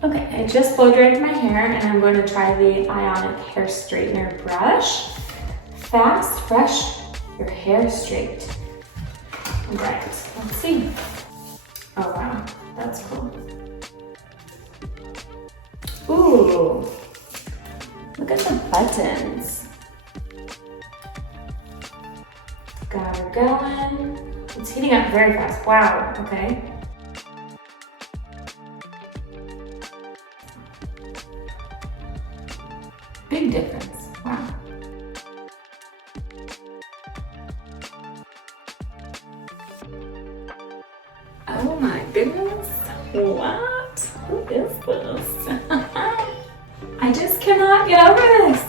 Okay, I just blow dried my hair and I'm going to try the Ionic hair straightener brush. Fast, fresh, your hair straight. Right, let's see. Oh wow, that's cool. Ooh, look at the buttons. Got her going. It's heating up very fast. Wow, okay. Big difference, wow. Oh my goodness, what? Who is this? I just cannot get over this.